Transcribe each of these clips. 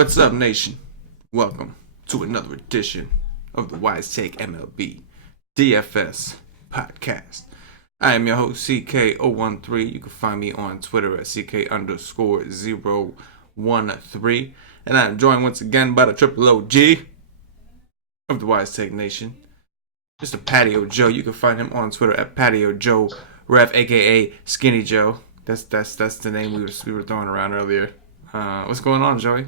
What's up, nation? Welcome to another edition of the Wise Take MLB DFS podcast. I am your host, CK013. You can find me on Twitter at CK_013. And I am joined once again by the triple OG of the Wise Take Nation, Mr. Patio Joe. You can find him on Twitter at Patio Joe Ref, aka Skinny Joe. That's the name we were throwing around earlier. What's going on, Joey?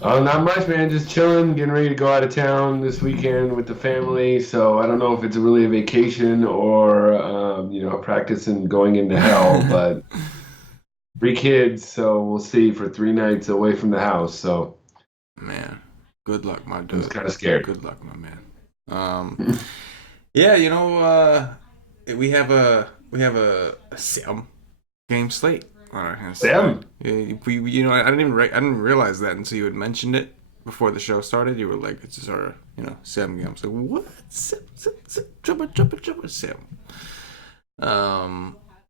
Not much, man. Just chilling, getting ready to go out of town this weekend with the family. So I don't know if it's really a vacation or, practice and going into hell. But 3 kids, so we'll see, for 3 nights away from the house. So, man, good luck, my dude. I was kind of scared. Good luck, my man. We have a Sam game slate on our hands. Sam? Yeah, I didn't realize that until you had mentioned it before the show started. You were like, it's just our, Sam game. I was like, what? Sam.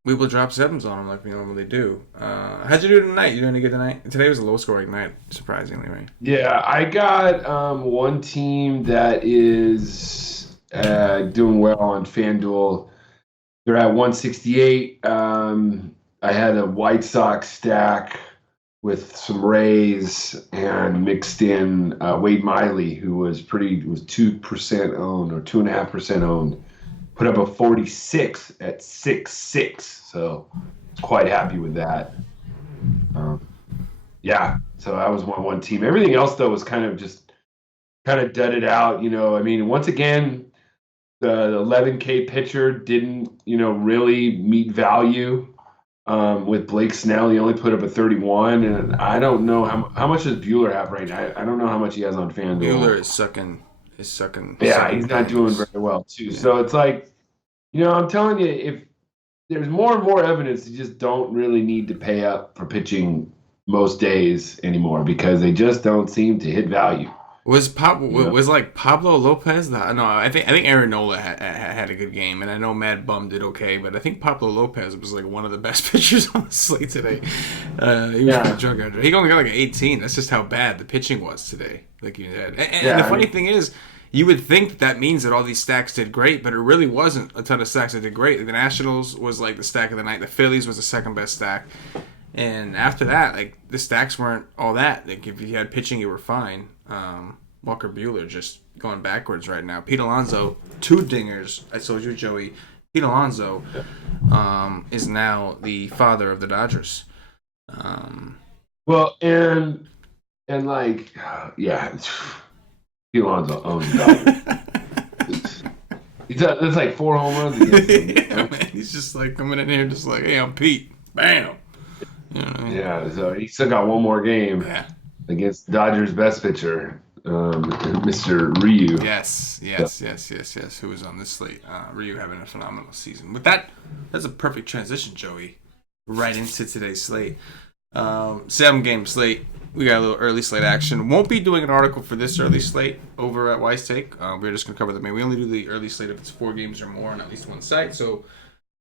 We will drop sevens on them like we normally do. How'd you do tonight? You doing any good tonight? Today was a low-scoring night, surprisingly, right? Yeah, I got one team that is doing well on FanDuel. They're at 168. I had a White Sox stack with some Rays and mixed in Wade Miley, who was 2% owned or 2.5% owned. Put up a 46 at 6.6, so quite happy with that. So I was one team. Everything else though was kind of dudded out. Once again, the 11K pitcher didn't really meet value. With Blake Snell, he only put up a 31, and I don't know how much does Bueller have right now. I don't know how much he has on FanDuel. Bueller is sucking. Yeah, he's not doing very well too. Yeah. So it's like, I'm telling you, if there's more and more evidence, you just don't really need to pay up for pitching most days anymore because they just don't seem to hit value. Was Pablo Lopez? No, I think Aaron Nola had a good game, and I know Mad Bum did okay, but I think Pablo Lopez was like one of the best pitchers on the slate today. He was a drug addict. He only got like an 18. That's just how bad the pitching was today. Like you had, and the funny thing is, you would think that means that all these stacks did great, but it really wasn't a ton of stacks that did great. The Nationals was like the stack of the night. The Phillies was the second best stack, and after that, like the stacks weren't all that. Like if you had pitching, you were fine. Walker Bueller just going backwards right now. Pete Alonso, 2 dingers. I told you, Joey. Pete Alonso is now the father of the Dodgers. Well, and like, Pete Alonso owns the Dodgers. That's like 4 home runs against him. Yeah, man. He's just like coming in here, just like, hey, I'm Pete. Bam. You know what I mean? Yeah, so he still got one more game against Dodgers' best pitcher, Mr. Ryu. Yes. Who was on this slate? Ryu having a phenomenal season. With that, that's a perfect transition, Joey. Right into today's slate. 7-game slate. We got a little early slate action. Won't be doing an article for this early slate over at Wise Take. We're just going to cover the main. We only do the early slate if it's 4 games or more on at least one site. So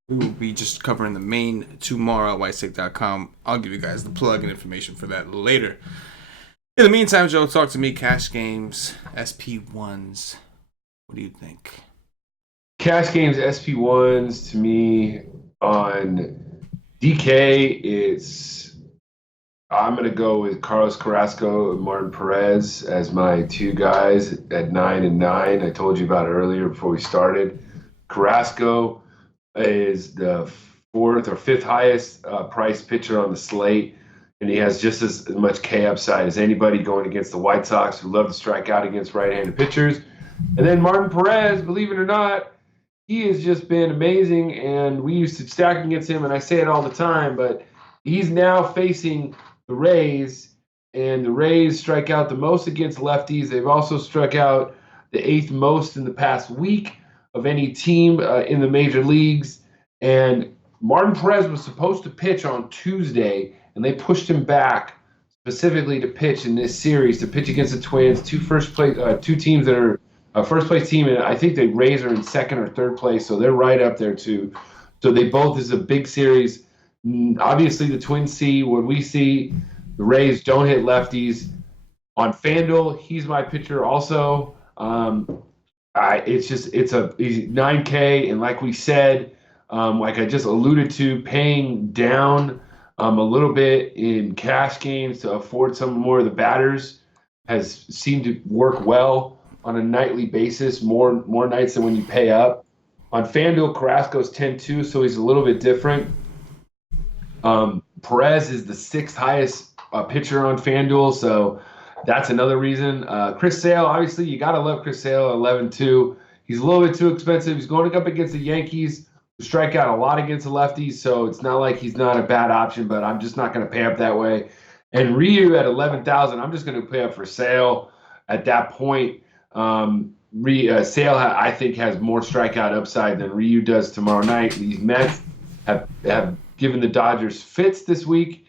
we will be just covering the main tomorrow at wisetake.com. I'll give you guys the plug and information for that later. In the meantime, Joe, talk to me. Cash games, SP1s. What do you think? Cash games, SP1s, to me, on DK, I'm going to go with Carrasco and Martin Perez as my 2 guys at 9 and 9. I told you about it earlier before we started. Carrasco is the 4th or 5th highest priced pitcher on the slate. And he has just as much K upside as anybody going against the White Sox, who love to strike out against right-handed pitchers. And then Martin Perez, believe it or not, he has just been amazing. And we used to stack against him, and I say it all the time, but he's now facing the Rays, and the Rays strike out the most against lefties. They've also struck out the 8th most in the past week of any team in the major leagues. And Martin Perez was supposed to pitch on Tuesday, and they pushed him back specifically to pitch in this series, to pitch against the Twins, 2 teams that are first place team, and I think the Rays are in 2nd or 3rd place, so they're right up there too. So this is a big series. Obviously, the Twins see what we see. The Rays don't hit lefties. On FanDuel, he's my pitcher also. He's 9K, and like we said, like I just alluded to, paying down a little bit in cash games to afford some more of the batters has seemed to work well on a nightly basis, more nights than when you pay up. On FanDuel, Carrasco's 10-2, so he's a little bit different. Perez is the sixth highest pitcher on FanDuel, so that's another reason. Chris Sale, obviously, you got to love Chris Sale at 11-2. He's a little bit too expensive. He's going up against the Yankees, who strike out a lot against the lefties, so it's not like he's not a bad option, but I'm just not going to pay up that way. And Ryu at 11,000, I'm just going to pay up for Sale at that point. Sale, I think, has more strikeout upside than Ryu does tomorrow night. These Mets have given the Dodgers fits this week.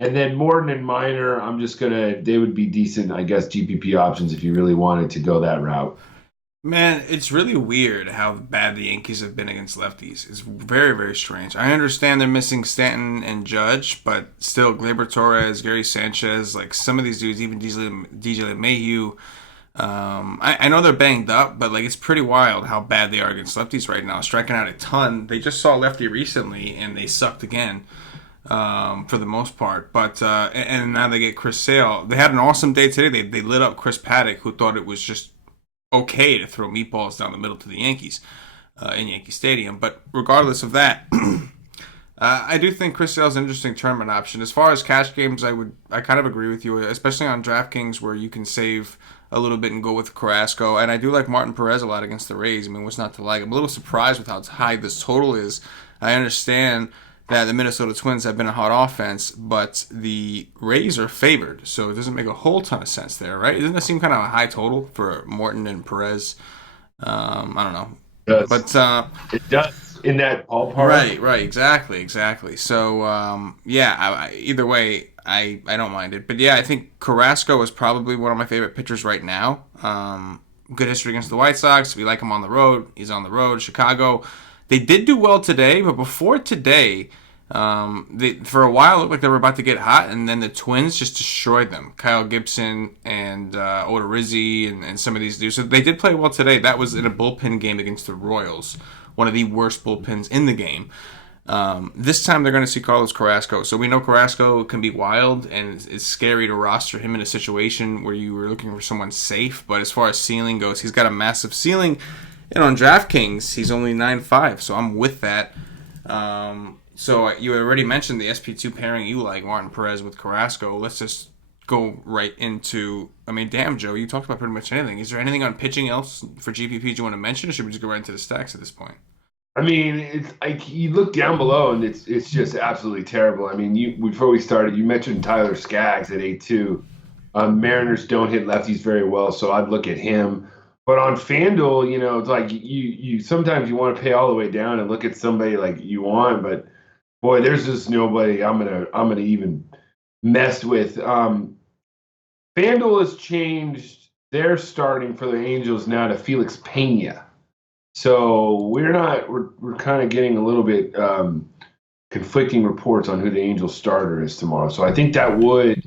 And then Morton and Minor, they would be decent, I guess, GPP options if you really wanted to go that route. Man, it's really weird how bad the Yankees have been against lefties. It's very, very strange. I understand they're missing Stanton and Judge, but still, Gleyber Torres, Gary Sanchez, like some of these dudes, even DJ LeMahieu, I know they're banged up, but like it's pretty wild how bad they are against lefties right now, striking out a ton. They just saw lefty recently, and they sucked again. For the most part, but and now they get Chris Sale. They had an awesome day today. They lit up Chris Paddock, who thought it was just okay to throw meatballs down the middle to the Yankees in Yankee Stadium. But regardless of that, I do think Chris Sale's an interesting tournament option. As far as cash games, I kind of agree with you, especially on DraftKings where you can save a little bit and go with Carrasco. And I do like Martin Perez a lot against the Rays. I mean, what's not to like? I'm a little surprised with how high this total is. I understand that the Minnesota Twins have been a hot offense, but the Rays are favored, so it doesn't make a whole ton of sense there, right? Doesn't that seem kind of a high total for Morton and Perez? I don't know. It does. But it does in that ballpark. Right, exactly. So, either way, I don't mind it. But yeah, I think Carrasco is probably one of my favorite pitchers right now. Good history against the White Sox. We like him on the road. He's on the road. Chicago. They did do well today, but before today, for a while it looked like they were about to get hot, and then the Twins just destroyed them. Kyle Gibson and Odorizzi and some of these dudes. So they did play well today. That was in a bullpen game against the Royals, one of the worst bullpens in the game. This time they're going to see Carlos Carrasco. So we know Carrasco can be wild, and it's scary to roster him in a situation where you were looking for someone safe. But as far as ceiling goes, he's got a massive ceiling. And on DraftKings, he's only 9.5, so I'm with that. So you already mentioned the SP2 pairing you like, Martin Perez with Carrasco. Let's just go right into... I mean, damn, Joe, you talked about pretty much anything. Is there anything on pitching else for GPPs you want to mention, or should we just go right into the stacks at this point? I mean, it's like you look down below, and it's just absolutely terrible. I mean, before we started, you mentioned Tyler Skaggs at 8.2. Mariners don't hit lefties very well, so I'd look at him. But on FanDuel, it's like you sometimes you want to pay all the way down and look at somebody like you want, but boy, there's just nobody I'm gonna even mess with. FanDuel has changed their starting for the Angels now to Felix Pena, so we're kind of getting a little bit conflicting reports on who the Angels starter is tomorrow. So I think that would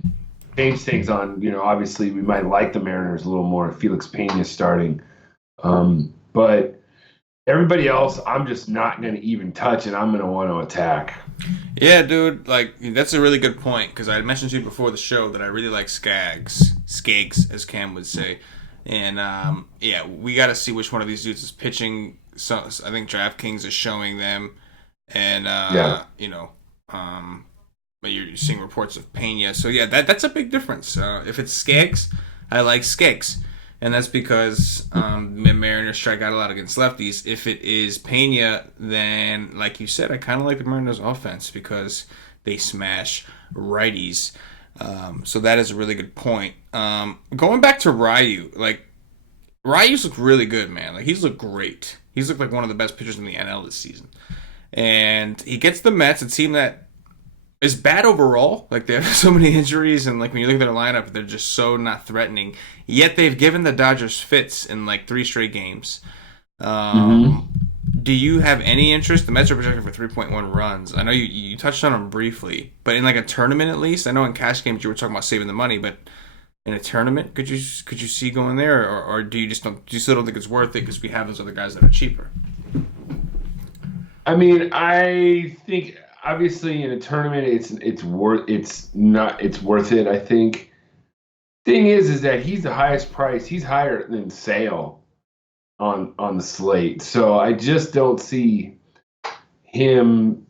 change things on, obviously we might like the Mariners a little more if Felix Pena is starting. But everybody else, I'm just not going to even touch, and I'm going to want to attack. Yeah, dude, like, that's a really good point, because I mentioned to you before the show that I really like Skaggs, as Cam would say. And, we got to see which one of these dudes is pitching. So I think DraftKings is showing them. And, but you're seeing reports of Pena. So, yeah, that's a big difference. If it's Skaggs, I like Skaggs. And that's because Mariners strike out a lot against lefties. If it is Pena, then, like you said, I kind of like the Mariners' offense because they smash righties. So that is a really good point. Going back to Ryu, Ryu's looked really good, man. Like, he's looked great. He's looked like one of the best pitchers in the NL this season. And he gets the Mets, a team that is bad overall. Like, they have so many injuries, and like when you look at their lineup, they're just so not threatening. Yet they've given the Dodgers fits in like 3 straight games. Do you have any interest? The Mets are projected for 3.1 runs. I know you touched on them briefly, but in like a tournament at least. I know in cash games you were talking about saving the money, but in a tournament, could you see going there, or do you still don't think it's worth it because we have those other guys that are cheaper? I mean, I think obviously in a tournament it's worth it. I think. Thing is that he's the highest price. He's higher than Sale on the slate. So I just don't see him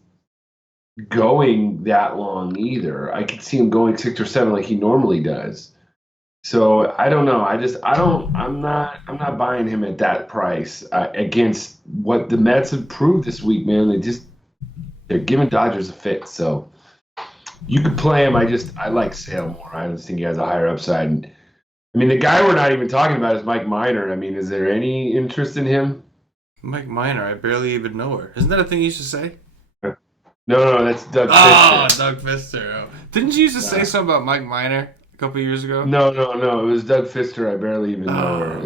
going that long either. I could see him going 6 or 7 like he normally does. So I don't know. I'm not buying him at that price against what the Mets have proved this week, man. They're giving Dodgers a fit. So you could play him. I like Sale more. I just think he has a higher upside. And, I mean, the guy we're not even talking about is Mike Minor. I mean, is there any interest in him? Mike Minor, I barely even know her. Isn't that a thing you used to say? No, that's Doug Fister. Oh, Doug Fister. Oh. Didn't you used to say something about Mike Minor a couple years ago? No. It was Doug Fister. I barely even know her.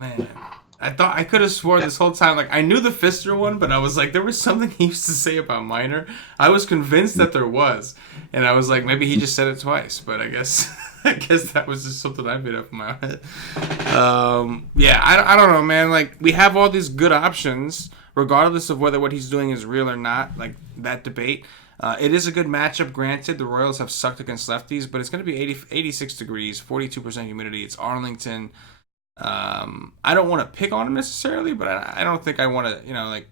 Man. I could have sworn this whole time, like, I knew the Fister one, but I was like, there was something he used to say about Minor. I was convinced that there was, and I was like, maybe he just said it twice, but I guess that was just something I made up in my head. I don't know, man. Like, we have all these good options, regardless of whether what he's doing is real or not, like, that debate. It is a good matchup, granted. The Royals have sucked against lefties, but it's going to be 86 degrees, 42% humidity. It's Arlington. I don't want to pick on him necessarily, but I don't think I want to, like,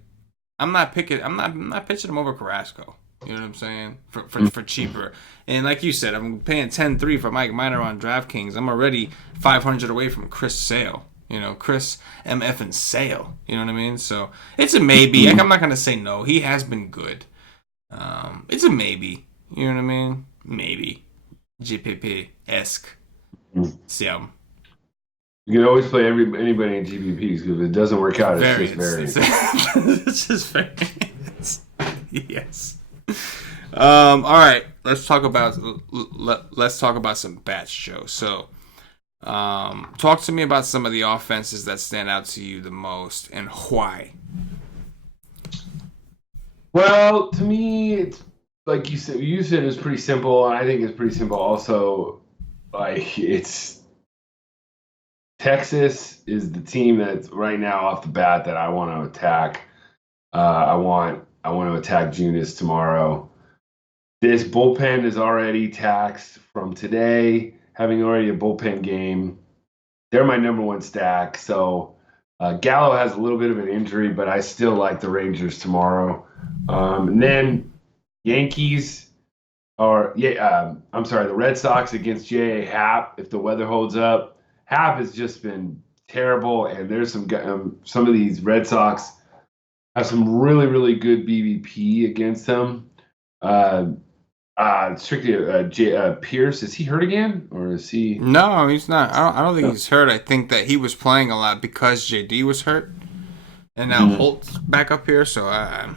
I'm not pitching him over Carrasco. You know what I'm saying? For cheaper. And like you said, I'm paying 10-3 for Mike Minor on DraftKings. I'm already 500 away from Chris Sale. Chris MF and Sale. You know what I mean? So it's a maybe. Like, I'm not going to say no. He has been good. It's a maybe. You know what I mean? Maybe. GPP-esque. Sim. You can always play anybody in GPPs because if it doesn't work out, it's just variance. It's just variance. Yes. All right. Let's talk about some bats, Joe. So, talk to me about some of the offenses that stand out to you the most and why. Well, to me, it's like you said it's pretty simple, and I think it's pretty simple also. Like, it's Texas is the team that's right now off the bat that I want to attack. I want to attack Junis tomorrow. This bullpen is already taxed from today, having already a bullpen game. They're my number one stack. So Gallo has a little bit of an injury, but I still like the Rangers tomorrow. And then Yankees the Red Sox against Jay Happ if the weather holds up. Happ has just been terrible, and there's some of these Red Sox have some really, really good BVP against them. Strictly Pierce, is he hurt again, or is he? No, he's not. I don't think he's hurt. I think that he was playing a lot because JD was hurt, and now Holt's back up here. So I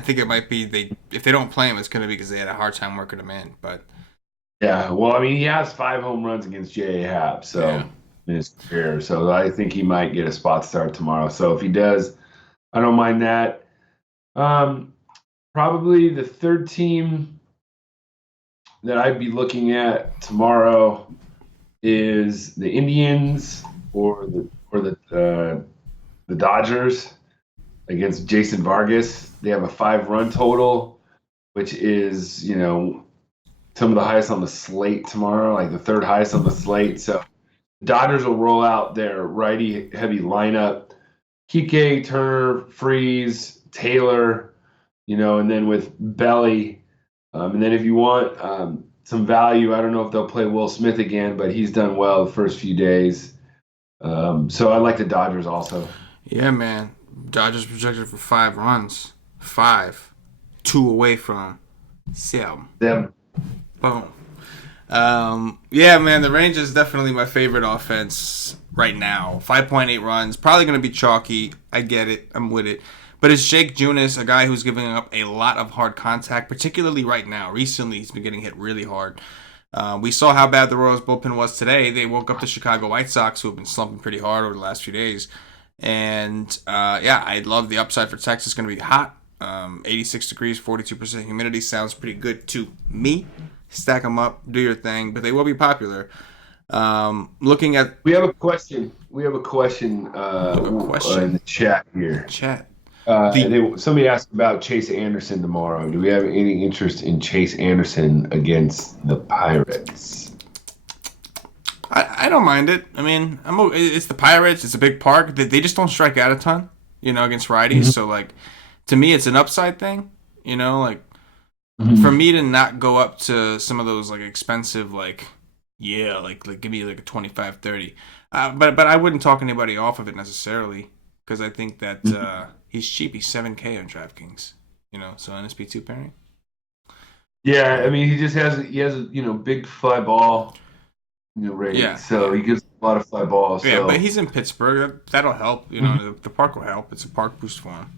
think it might be if they don't play him, it's going to be because they had a hard time working him in. But yeah, well, I mean, he has 5 home runs against Jay Happ, so. Yeah. In his career, so I think he might get a spot start tomorrow. So if he does, I don't mind that. Probably the third team that I'd be looking at tomorrow is the Indians or the Dodgers against Jason Vargas. They have a 5-run total, which is some of the highest on the slate tomorrow, like the third highest on the slate. So Dodgers will roll out their righty-heavy lineup. Kike, Turner, Freeze, Taylor, and then with Belly. And then if you want some value, I don't know if they'll play Will Smith again, but he's done well the first few days. So I like the Dodgers also. Yeah, man. Dodgers projected for 5 runs. 5. 2 away from 7. Them. Boom. Yeah, man, the Rangers is definitely my favorite offense right now. 5.8 runs, probably going to be chalky. I get it. I'm with it. But it's Jake Junis, a guy who's giving up a lot of hard contact, particularly right now. Recently, he's been getting hit really hard. We saw how bad the Royals bullpen was today. They woke up the Chicago White Sox, who have been slumping pretty hard over the last few days. And I love the upside for Texas. It's going to be hot. 86 degrees, 42% humidity sounds pretty good to me. Stack them up, do your thing, but they will be popular. Looking at, we have a question. In the chat here. Somebody asked about Chase Anderson tomorrow. Do we have any interest in Chase Anderson against the Pirates? I don't mind it. I mean, it's the Pirates. It's a big park. They just don't strike out a ton, against righties. Mm-hmm. So, like, to me, it's an upside thing. For me to not go up to some of those, like, expensive, like give me, like, a 25-30. But I wouldn't talk anybody off of it necessarily because I think that he's cheap. He's $7K on DraftKings, so NSP2 pairing. Yeah, I mean, he has big fly ball. Rating. Yeah. So he gives a lot of fly balls. Yeah, but he's in Pittsburgh. That'll help. The park will help. It's a park boost for him.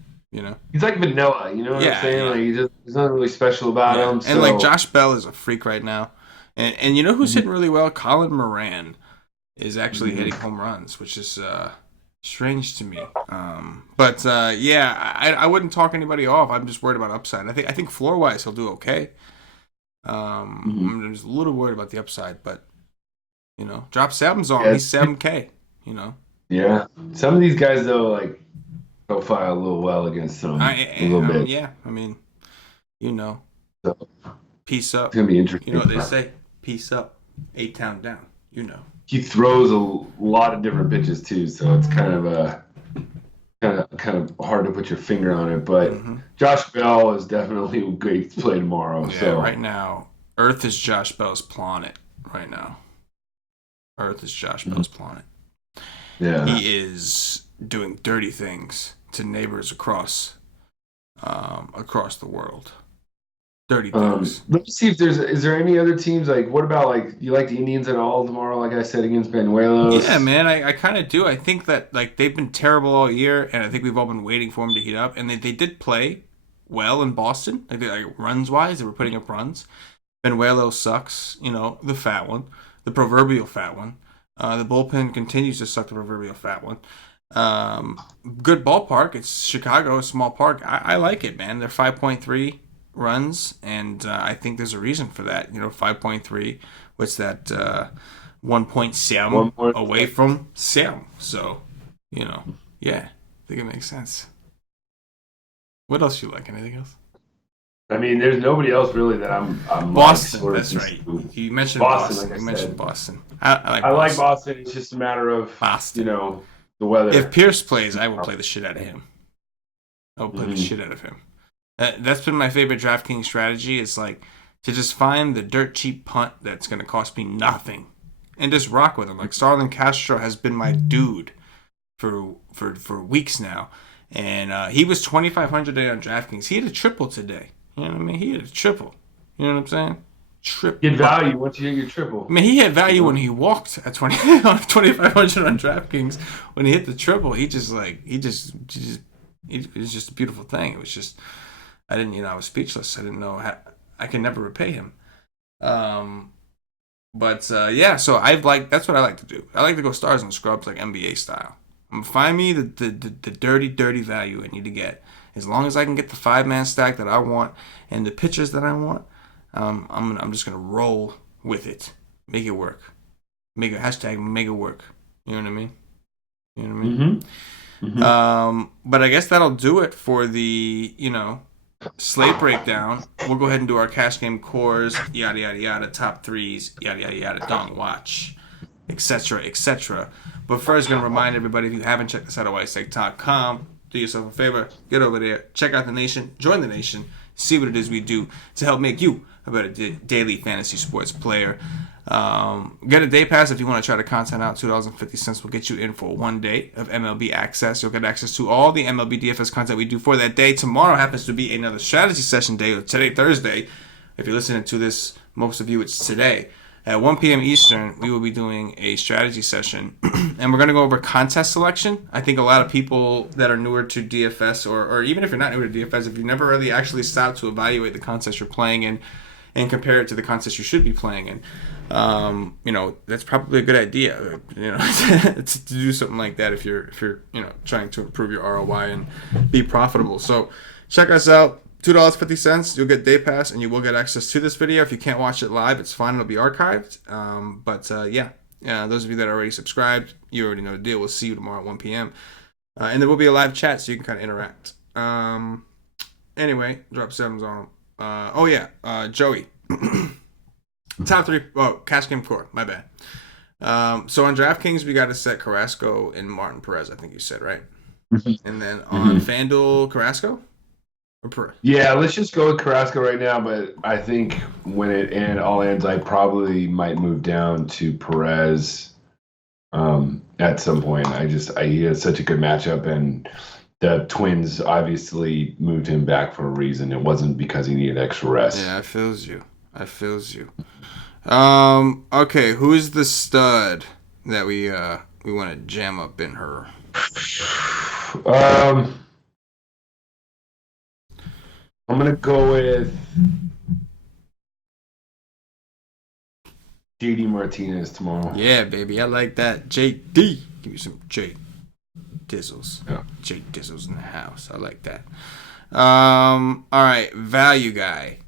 He's like vanilla. You know what I'm saying? Yeah. Like there's nothing really special about him. And like Josh Bell is a freak right now. And you know who's hitting really well? Colin Moran is actually hitting home runs, which is strange to me. I wouldn't talk anybody off. I'm just worried about upside. I think floor wise he'll do okay. I'm just a little worried about the upside, but. Drop Sabin's on. He's 7K. Yeah. Some of these guys though, like, profile a little well against them. A little bit. Yeah. I mean, So, peace up. It's gonna be interesting. You know what they say? Peace up. 8-town down. He throws a lot of different pitches too, so it's kind of hard to put your finger on it. But Josh Bell is definitely a great play tomorrow. Yeah. So Right now, Earth is Josh Bell's planet. Right now. Earth is Josh Bell's planet. Yeah. He is doing dirty things to neighbors across the world. Dirty things. Let's see if is there any other teams, like, what about, like, you like the Indians at all tomorrow, like I said, against Banuelos? Yeah, man, I kind of do. I think that, like, they've been terrible all year, and I think we've all been waiting for them to heat up, and they did play well in Boston. Like runs-wise, they were putting up runs. Banuelos sucks, the fat one. The proverbial fat one. The bullpen continues to suck the proverbial fat one. Good ballpark. It's Chicago, a small park. I like it, man. They're 5.3 runs, and I think there's a reason for that. 5.3. What's that? 1.7 away from Sam. So, yeah, I think it makes sense. What else you like? Anything else? I mean, there's nobody else really that I'm Boston, like, that's right. You mentioned Boston. You mentioned Boston. I like Boston. It's just a matter of Boston. The weather. If Pierce plays, I will play the shit out of him. I will play the shit out of him. That's been my favorite DraftKings strategy. It's like to just find the dirt cheap punt that's going to cost me nothing, and just rock with him. Like Starlin Castro has been my dude for weeks now, and he was 2,500 a day on DraftKings. He had a triple today. You know what I mean? He had a triple. You know what I'm saying? Triple. Get value once you hit your triple. I mean, he had value when he walked at 2,500 on DraftKings. When he hit the triple, it was just a beautiful thing. It was just, I was speechless. I didn't know how, I can never repay him. So that's what I like to do. I like to go stars and scrubs like NBA style. Find me the dirty value I need to get. As long as I can get the 5-man stack that I want and the pitchers that I want, I'm just gonna roll with it, make it work, make it work. You know what I mean? But I guess that'll do it for the slate breakdown. We'll go ahead and do our cash game cores, yada yada yada, top threes, yada yada yada, don't watch, etc. etc. But first, gonna remind everybody, if you haven't checked this out at whitestake.com, do yourself a favor, get over there, check out the nation, join the nation, see what it is we do to help make you a better daily fantasy sports player. Get a day pass if you want to try the content out. $2.50 will get you in for 1 day of MLB access. You'll get access to all the MLB DFS content we do for that day. Tomorrow happens to be another strategy session day, or today, Thursday. If you're listening to this, most of you, it's today. At 1 p.m. Eastern, we will be doing a strategy session, and we're going to go over contest selection. I think a lot of people that are newer to DFS, or even if you're not newer to DFS, if you never really actually stopped to evaluate the contest you're playing in and compare it to the contest you should be playing in, That's probably a good idea. To do something like that if you're trying to improve your ROI and be profitable. So check us out. $2.50. You'll get day pass and you will get access to this video. If you can't watch it live, it's fine. It'll be archived. Those of you that are already subscribed, you already know the deal. We'll see you tomorrow at 1 p.m. And there will be a live chat so you can kind of interact. Anyway, drop sevens on them. Joey. Top three. Oh, cash game core. My bad. So on DraftKings, we got to set Carrasco and Martin Perez, I think you said, right? And then on FanDuel, Carrasco? Or Perez? Yeah, let's just go with Carrasco right now, but I think when it all ends, I probably might move down to Perez at some point. He has such a good matchup, and the Twins obviously moved him back for a reason. It wasn't because he needed extra rest. Yeah, I feels you. Okay, who's the stud that we want to jam up in her? I'm gonna go with JD Martinez tomorrow. Yeah, baby, I like that. JD, give me some J Dizzles. Yeah. J Dizzles in the house. I like that. All right, value guy.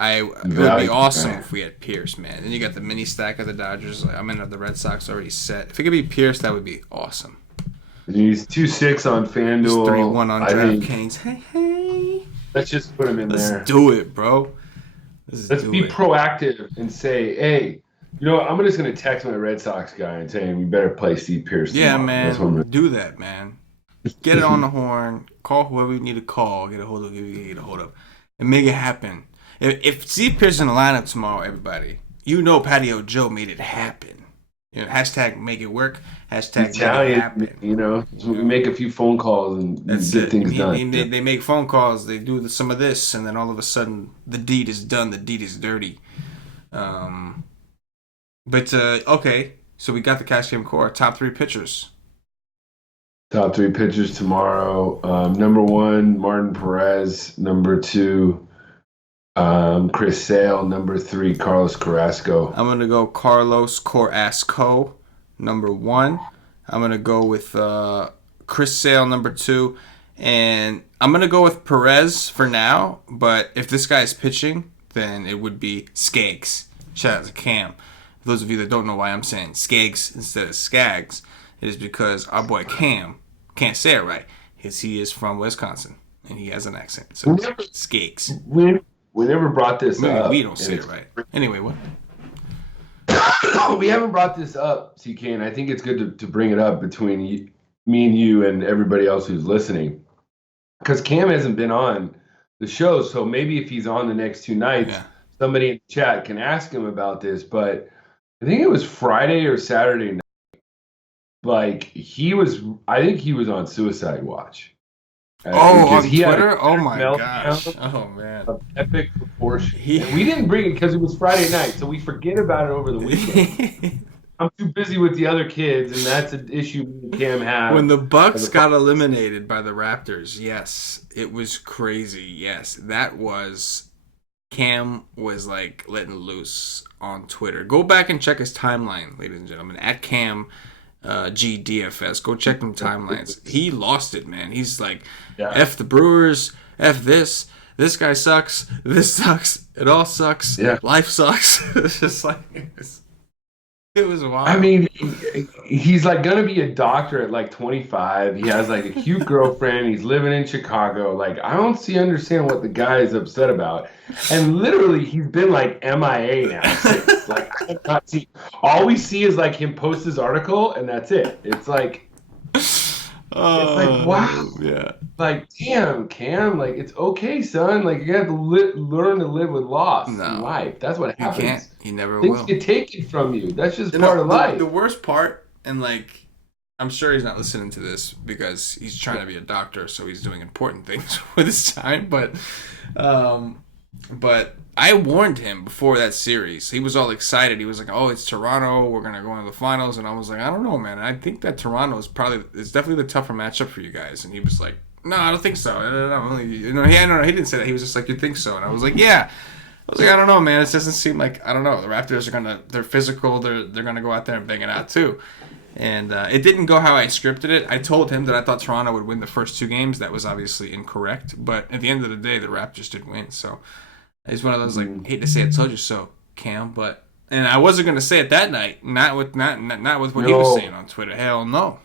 It would be awesome if we had Pierce, man. Then you got the mini stack of the Dodgers. I'm in the Red Sox already set. If it could be Pierce, that would be awesome. He's 2-6 on FanDuel. 3-1 on DraftKings. Hey. Let's just put him in there. Let's do it, bro. Let's be proactive and say, hey, I'm just going to text my Red Sox guy and say, we better play Steve Pierce. Yeah, man. Do that, man. Get it on the horn. Call whoever you need to call. Get a hold of. And make it happen. If Steve Pierce is in the lineup tomorrow, everybody, Patio Joe made it happen. Hashtag make it work. Hashtag Italian, make it happen. We make a few phone calls and get things done. They make phone calls. They do some of this, and then all of a sudden, the deed is done. The deed is dirty. Okay. So we got the cash game core. Top three pitchers. Top three pitchers tomorrow. Number 1, Martin Perez. Number 2, Chris Sale. Number 3, Carlos Carrasco. I'm going to go Carlos Carrasco, number 1. I'm going to go with Chris Sale, number 2. And I'm going to go with Perez for now. But if this guy is pitching, then it would be Skaggs. Shout out to Cam. For those of you that don't know why I'm saying Skaggs instead of Skaggs, it is because our boy Cam can't say it right. Because he is from Wisconsin. And he has an accent. So Skaggs. We nenever brought this up. We don't say it right. Anyway, what? We haven't brought this up, CK, and I think it's good to bring it up between me and you and everybody else who's listening. Because Cam hasn't been on the show, so maybe if he's on the next 2 nights, somebody in the chat can ask him about this. But I think it was Friday or Saturday night. I think he was on suicide watch. On Twitter? Oh, my gosh. Oh, man. Of epic proportion. We didn't bring it because it was Friday night, so we forget about it over the weekend. I'm too busy with the other kids, and that's an issue me and Cam have. When the Bucks got eliminated by the Raptors, yes, it was crazy. Yes, that was... Cam was, letting loose on Twitter. Go back and check his timeline, ladies and gentlemen, at Cam... DFS. Go check them timelines. He lost it, man. He's like, F the Brewers, F this guy sucks, this sucks, it all sucks, life sucks. It's just it was wild. I mean, he's gonna be a doctor at 25. He has a cute girlfriend. He's living in Chicago. I don't understand what the guy is upset about. And literally, he's been MIA now since. I cannot see. All we see is him post his article, and that's it. It's wow. Yeah. Damn, Cam. It's okay, son. You have to learn to live with loss in life. That's what happens. You can't. You never Things will. get taken from you. That's just part of life. The worst part, and I'm sure he's not listening to this because he's trying to be a doctor, so he's doing important things with his time. But I warned him before that series. He was all excited. He was like, "Oh, it's Toronto. We're gonna go into the finals." And I was like, "I don't know, man. I think that Toronto is definitely the tougher matchup for you guys." And he was like, "No, I don't think so." No. He didn't say that. He was just like, "You think so?" And I was like, "Yeah." was like, I don't know, man. It doesn't seem like, I don't know. The Raptors they're physical. They're gonna go out there and bang it out too. And it didn't go how I scripted it. I told him that I thought Toronto would win the first 2 games. That was obviously incorrect. But at the end of the day, the Raptors did win. So it's one of those, like, hate to say I told you so, Cam. But and I wasn't gonna say it that night. Not with what he was saying on Twitter. Hell no.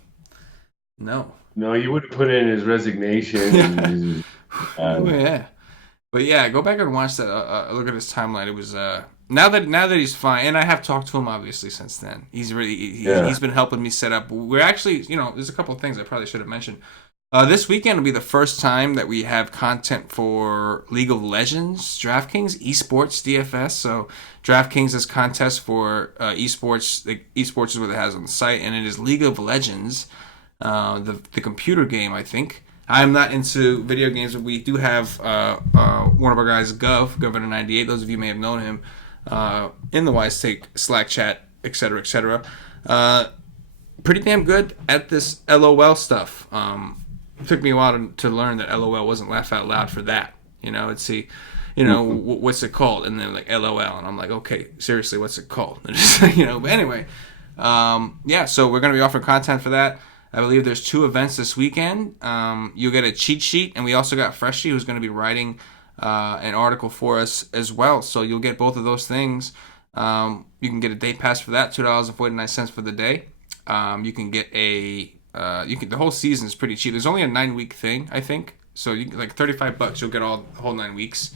No, you would have put in his resignation. Oh yeah. But yeah, go back and watch that. Look at his timeline. It was now that he's fine, and I have talked to him obviously since then. He's been helping me set up. We're actually, there's a couple of things I probably should have mentioned. This weekend will be the first time that we have content for League of Legends, DraftKings, Esports DFS. So DraftKings has contests for esports. Esports is what it has on the site, and it is League of Legends, the computer game, I think. I'm not into video games, but we do have one of our guys, Governor98. Those of you may have known him in the Wise Take Slack chat, etc., etc. Pretty damn good at this LOL stuff. It took me a while to learn that LOL wasn't laugh out loud for that. What's it called? And then like LOL, and I'm like, okay, seriously, what's it called? But anyway, so we're gonna be offering content for that. I believe there's 2 events this weekend. You'll get a cheat sheet, and we also got Freshie, who's going to be writing an article for us as well. So you'll get both of those things. You can get a day pass for that, $2.49 for the day. You can get the whole season is pretty cheap. There's only a 9-week thing, I think. So you like $35, you'll get the whole 9 weeks,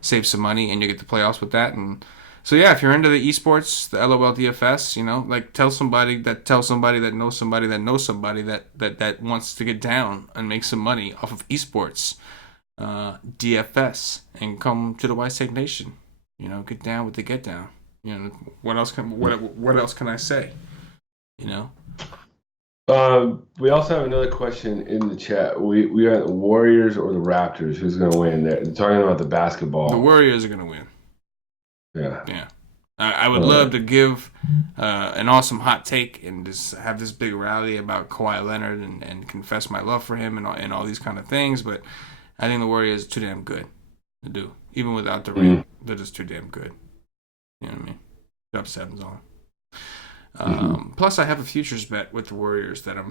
save some money, and you get the playoffs with that. And so yeah, if you're into the esports, the LOL DFS, like tell somebody that knows somebody that knows somebody that knows somebody that wants to get down and make some money off of esports, DFS, and come to the Wise Take Nation. Get down with the get down. What else can I say? We also have another question in the chat. We are the Warriors or the Raptors. Who's going to win? They're talking about the basketball. The Warriors are going to win. Yeah. I would love to give an awesome hot take and just have this big rally about Kawhi Leonard and confess my love for him and all these kind of things, but I think the Warriors are too damn good to do. Even without the ring, they're just too damn good. You know what I mean? Drop 7s on them. Plus, I have a futures bet with the Warriors that I'm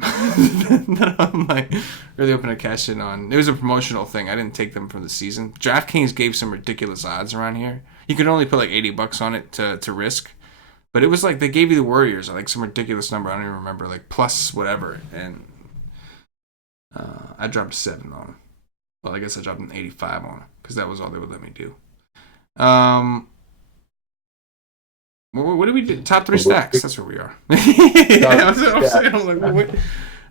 like really hoping to cash in on. It was a promotional thing. I didn't take them from the season. DraftKings gave some ridiculous odds around here. You could only put like $80 on it to risk, but it was like they gave you the Warriors like some ridiculous number. I don't even remember, like plus whatever, and I dropped 7 on them. Well, I guess I dropped an 85 on them because that was all they would let me do. What did we do? Top 3 stacks. That's where we are. That's what I'm saying. I'm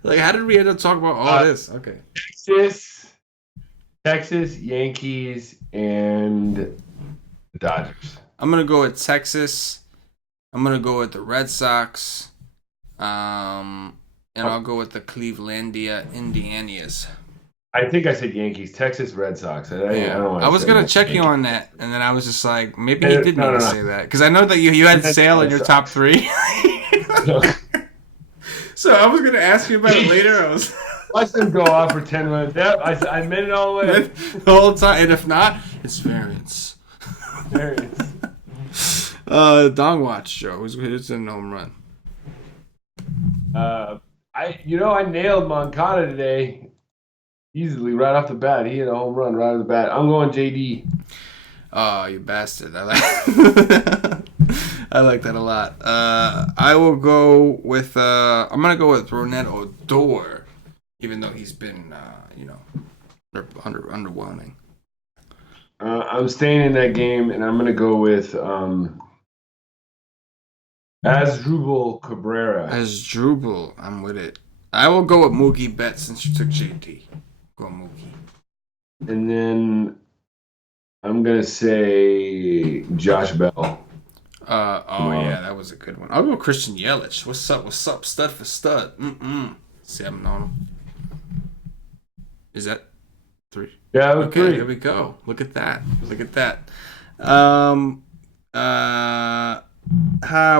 like, how did we end up talking about all this? Okay. Texas, Yankees, and the Dodgers. I'm gonna go with Texas. I'm gonna go with the Red Sox. And I'll go with the Clevelandia Indianias. I think I said Yankees, Texas, Red Sox. I was gonna check you on that, and then I was just like, maybe he did not say that because I know that you had Sale in your top 3. So I was gonna ask you about it later. Watch them go off for 10 minutes. Yep, I meant it all the way. The whole time, and if not, it's variance. Dong Watch, Joe. Who's in home run? I nailed Moncada today. Easily, right off the bat. He hit a home run right off the bat. I'm going JD. Oh, you bastard. I like that a lot. I will go with, I'm going to go with Ronette Odor, even though he's been, underwhelming. I'm staying in that game, and I'm going to go with Asdrubal Cabrera. Asdrubal, I'm with it. I will go with Mookie Betts since you took JD. Go Mookie. And then I'm going to say Josh Bell. Yeah, that was a good one. I'll go Christian Yelich. What's up? Stud for stud. 7 on him. Is that 3? Yeah, that was 3. There we go. Look at that.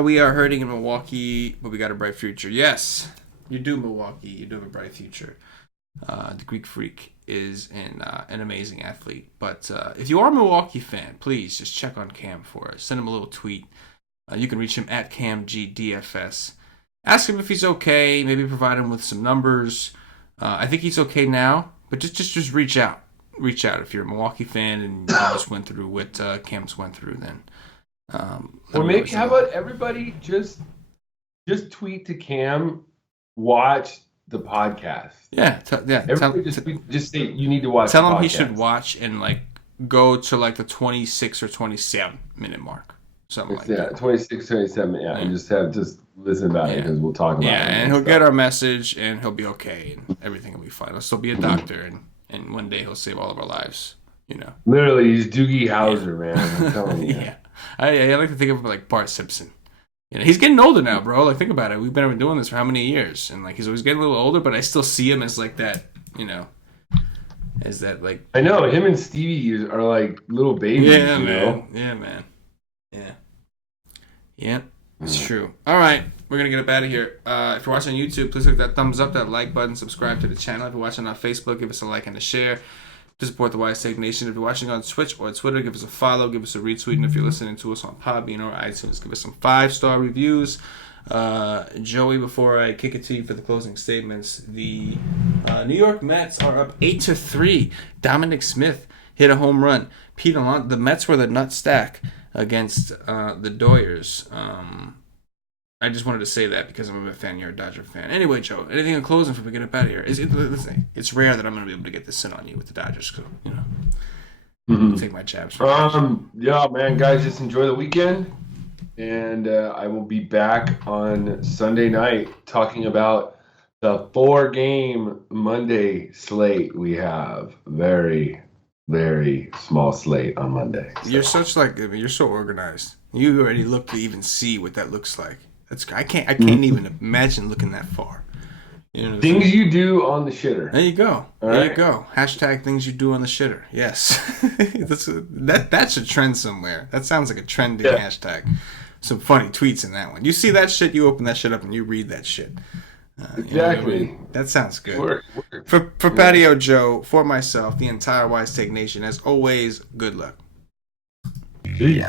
We are hurting in Milwaukee, but we got a bright future. Yes, you do, Milwaukee. You do have a bright future. The Greek Freak. is an amazing athlete. But if you are a Milwaukee fan, please just check on Cam for us. Send him a little tweet. You can reach him at CamGDFS. Ask him if he's okay. Maybe provide him with some numbers. I think he's okay now, but just reach out. Reach out if you're a Milwaukee fan and you just went through what Cam's went through. Then, or maybe how about everybody just tweet to Cam, watch the podcast. Yeah, just say you need to watch. Tell him he should watch and like go to like the 26 or 27 minute mark, something like that. 26, 27. Yeah, and just listen about it because we'll talk about it. Yeah, and he'll get our message and he'll be okay and everything will be fine. He'll still be a doctor and one day he'll save all of our lives. Literally, he's Doogie Howser, man. I'm telling you. Yeah, I like to think of him like Bart Simpson. He's getting older now, bro. Like, think about it. We've been doing this for how many years? And, like, he's always getting a little older, but I still see him as, like, that, as that, like... I know. Him and Stevie are, like, little babies, Yeah, man. know? Yeah, man. Yeah. Yeah, it's true. All right. We're going to get up out of here. If you're watching on YouTube, please click that thumbs up, that like button, subscribe to the channel. If you're watching on Facebook, give us a like and a share to support the Wise Take Nation. If you're watching on Twitch or Twitter, give us a follow, give us a retweet. And if you're listening to us on Podbean or iTunes, give us some 5-star reviews. Joey, before I kick it to you for the closing statements, the New York Mets are up 8-3. Dominic Smith hit a home run. Pete Alonso, the Mets were the nut stack against the Doyers. I just wanted to say that because I'm a fan. You're a Dodger fan. Anyway, Joe, anything in closing before we get up out of here? Listen, it's rare that I'm going to be able to get this in on you with the Dodgers. So, take my jabs. Yeah, man, guys, just enjoy the weekend. And I will be back on Sunday night talking about the 4-game Monday slate we have. Very, very small slate on Monday. So. You're so organized. You already look to even see what that looks like. I can't even imagine looking that far. Things you do on the shitter. There you go. There you go. Hashtag things you do on the shitter. Yes. That's a trend somewhere. That sounds like a trending hashtag. Some funny tweets in that one. You see that shit, you open that shit up and you read that shit. Exactly. That sounds good. Work. For Patio Joe, for myself, the entire Wise Take Nation, as always, good luck. See ya.